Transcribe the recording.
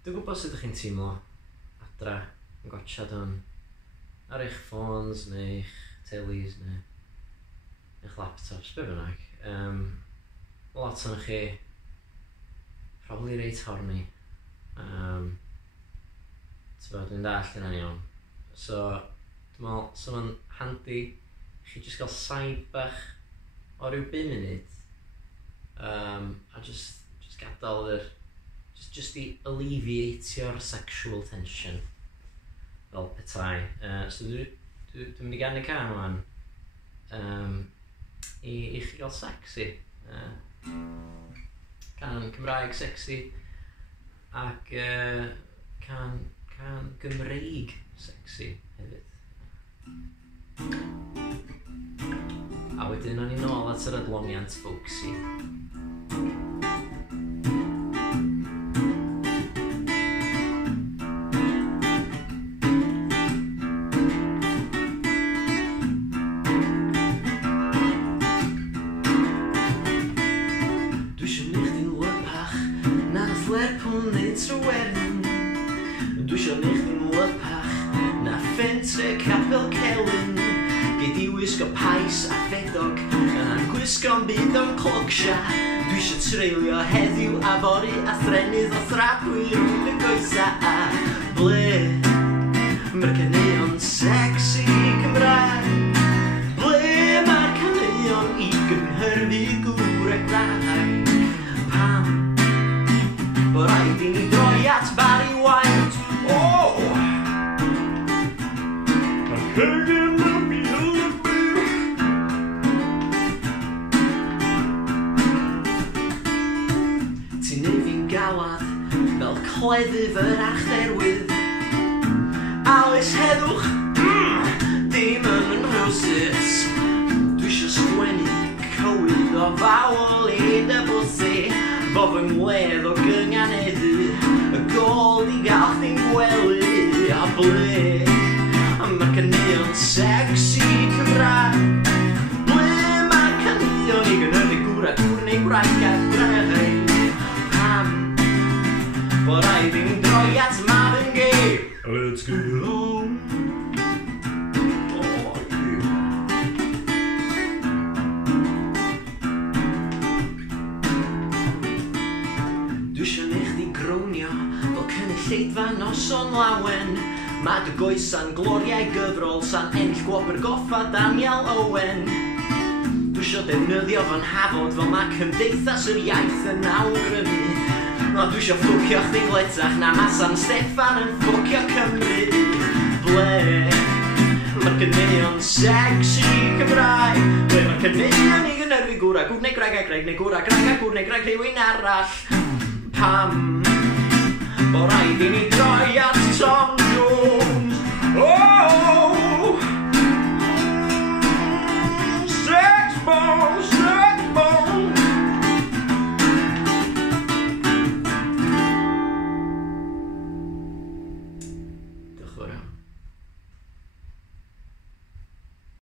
Dwi'n gwybod sut ydych chi'n teimlo adra yn gwatsiad hwn ar eich ffôns neu eich telis neu eich laptops, be bynnag. Lot o'n chi probably reit horny. Dwi'n dall yna'n iawn. So, dwi'n meddwl, so ma'n handi chi jyst gael saib bach o ryw 5 munud a just gadael yr just i alleviatio'r sexual tension fel petai. So dwi'n mynd i ganu can wan i chi gael sexy. Can Cymraeg sexy ac can Gymreig sexy hefyd. A wedyn o'n i nôl at yr adloniant folksy. Byd o'n clogsia. Dwi isio treulio heddiw a fori a thrennydd o thrapwy rhwng y goesa a ble mae'r caneuon sexy Cymraeg, ble mae'r caneuon i gynhyrfu gŵr a graig, pam bo raid i ni droi at Barry White. Mae'r caneuon cleddu fy'r achterwydd Alice heddwch dim yn rhywsus. Dwi isio sgwennu cywydd o fawl i dy bwsi fo fy ngwedd o gynganeddu y gol i gael chdi'n gwely a ble mae'r caneuon sexy Cymraeg, ble mae'r caneuon i gynhyrfu gŵr a gŵr neu gwraig a gwraig, bo raid i ni droi at Marvin Gaye. Let's get home. Dwi isio neu chdi grownio fel cynulleidfa noson lawen. Ma' dy goesa'n gloriau gyfrol sa'n ennill gwobr goffa Daniel Owen. Dwi isio defnyddio fo'n hafod fel ma' cymdeithas yr iaith yn awgrymu. No, dwi isio ffwcio chdi gletach na Masan Steffan yn ffwcio Cymru. Ble mae'r caneuon sexy Cymraeg, ble mae'r caneuon i gynhyrfu gŵr a gŵr neu graig a graig neu gŵr a graig a gŵr neu graig rhywun arall, pam bo raid i ni droi